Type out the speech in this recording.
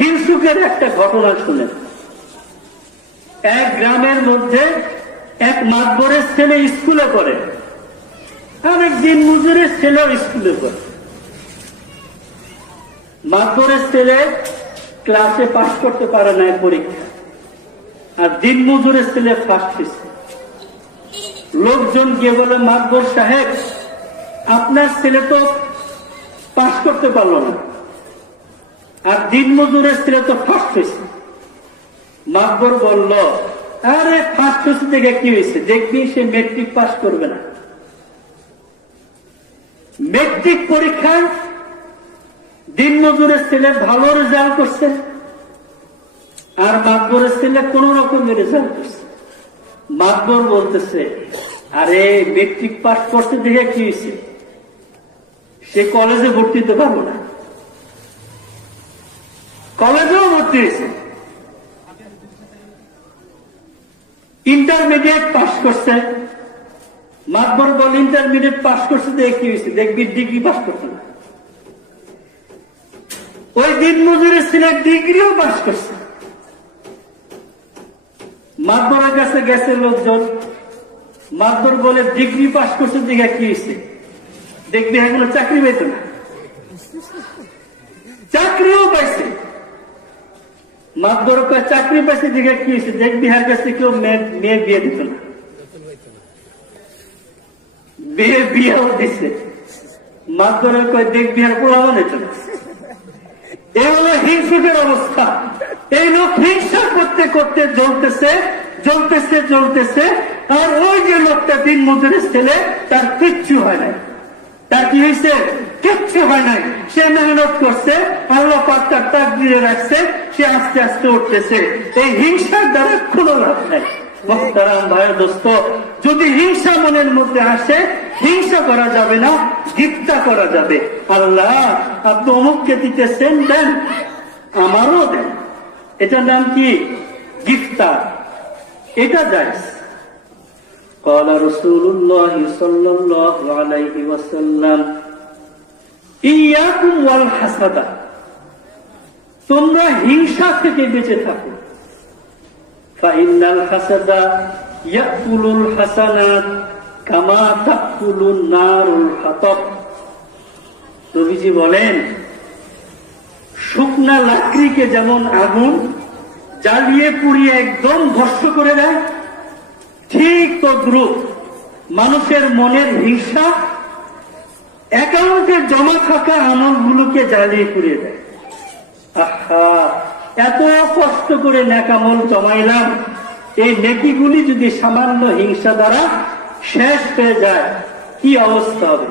হিংসুকের একটা ঘটনা শুনেন। এক গ্রামের মধ্যে এক মাতবরের ছেলে স্কুলে পড়ে, আর এক দিন মজুরের ছেলেও স্কুলে পড়ে। মাতবরের ছেলে ক্লাসে পাস করতে পারে না পরীক্ষা, আর দিন মজুরের ছেলে ফার্স্ট হয়েছে। লোকজন গিয়ে বলে, মাতবর সাহেব, আপনার ছেলে তো পাস করতে পারলো না, আর দিন মজুরের ছেলে তো ফার্স্ট হয়েছে। মাতবর বলল, আরে ফার্স্ট হয়েছে দেখে কি হয়েছে, দেখবি সে মেট্রিক পাস করবে না। মেট্রিক পরীক্ষায় দিন মজুরের ছেলে ভালো রেজাল্ট করছে, আর মাতবরের ছেলে কোন রকমের রেজাল্ট করছে। মাতবর বলতেছে, আরে মেট্রিক পাস করছে দেখে কি হয়েছে, সে কলেজে ভর্তি হতে পারবো না। কলেজেও ভর্তি হয়েছে, ইন্টারমিডিয়েট পাস করছে। মাতবর বল, ইন্টারমিডিয়েট পাস করছে দেখে কি হয়েছে, দেখবি ডিগ্রি পাস করছে না। ওই দিন মজুরের ছেলে ডিগ্রিও পাস করছে। মাতবরের কাছে গেছে লোকজন, মাতবর বলে, ডিগ্রি পাস করছে দেখে কি হয়েছে, দেখবি এখনো চাকরি পাইত না। চাকরিও পাইছে। মাতবর চাকরি পাইছে দেখে কি হয়েছে, দেখবি হার কাছে কেউ মেয়ে বিয়ে দিত না। বিয়েও দিছে। মাতবরের কয়, দেখবি হার পোলাও নিত না। এই হলো হিংসুকের অবস্থা। এই লোক হিংসা করতে করতে জ্বলতেছে, আর ওই যে লোকটা দিন মজুরের ছেলে, তার কিচ্ছু হয় নাই। তার কি হয়েছে? কিচ্ছু হয় নাই। সে মেহনত করছে, আল্লাহ পাক তার তাকদীরে রাখছে, সে আস্তে আস্তে উঠতেছে। এই হিংসার দ্বারা কোনো লাভ নাই। মুহতারাম ভাই, দোস্ত, যদি হিংসা মনের মধ্যে আসে, হিংসা করা যাবে না, গিফতা করা যাবে। আল্লাহ, আপনি অমুককে দিতেছেন, দেন, আমারও দেন। এটার নাম কি? গিফতা। এটা জায়েজ। قال رسول الله صلى الله عليه وسلم إياكم والحسد, তোমরা হিংসা থেকে বেঁচে থাকো। فإن الحسد يأكل الحسنات كما تأكل النار الحطب। নবীজি বলেন, শুকনা লাকড়িকে যেমন আগুন জ্বালিয়ে পুড়িয়ে একদম ভস্ম করে দেয়, ঠিক তদ্রূপ মানুষের মনের হিংসা অ্যাকাউন্টে জমা থাকা আমলগুলোকে জ্বালিয়ে পুড়িয়ে দেয়। আহা, এত কষ্ট করে নেকামল জমাইলাম, এই নেকিগুলি যদি সামান্য হিংসা দ্বারা শেষ হয়ে যায়, কি অবস্থা হবে?